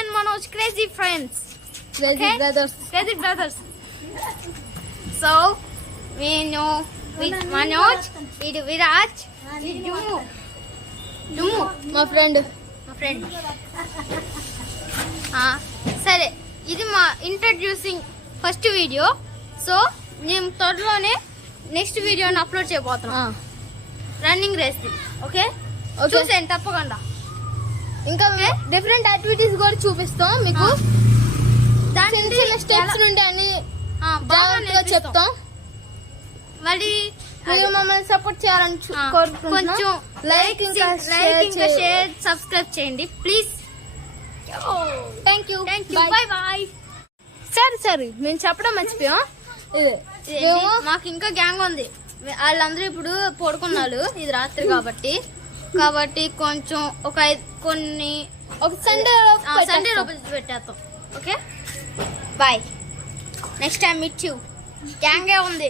and Manoj, crazy friends. Crazy brothers. Crazy brothers. So, we know with Manoj, with Viraj, with Dumu. My friend. సరే ఇది మా introducing first video. So మేము త్వరలోనే next వీడియోని upload చేయబోతున్నాం. Running race. Okay, చూసేయండి తప్పకుండా. ఇంకా డిఫరెంట్ యాక్టివిటీస్ కూడా చూపిస్తాం మీకు. చిన్న స్టెప్స్ నుండి అన్ని జాగ్రత్తగా చెప్తాం. మళ్ళీ మీరు మమ్మల్ని సపోర్ట్ చేయాలని కోరుకుంటున్నాం. కొంచెం లైక్ ఇంకా షేర్ సబ్స్క్రైబ్ చేయండి please. Thank you. Bye bye. సరే మేము చెప్పడం మర్చిపోయాం. మాకు ఇంకా గ్యాంగ్ ఉంది. వాళ్ళందరూ ఇప్పుడు పడుకున్నారు, ఇది రాత్రి కాబట్టి కొంచెం ఒక సండే రూపీస్ పెట్టేస్తాం. Okay bye. Next time meet you. గ్యాంగే ఉంది.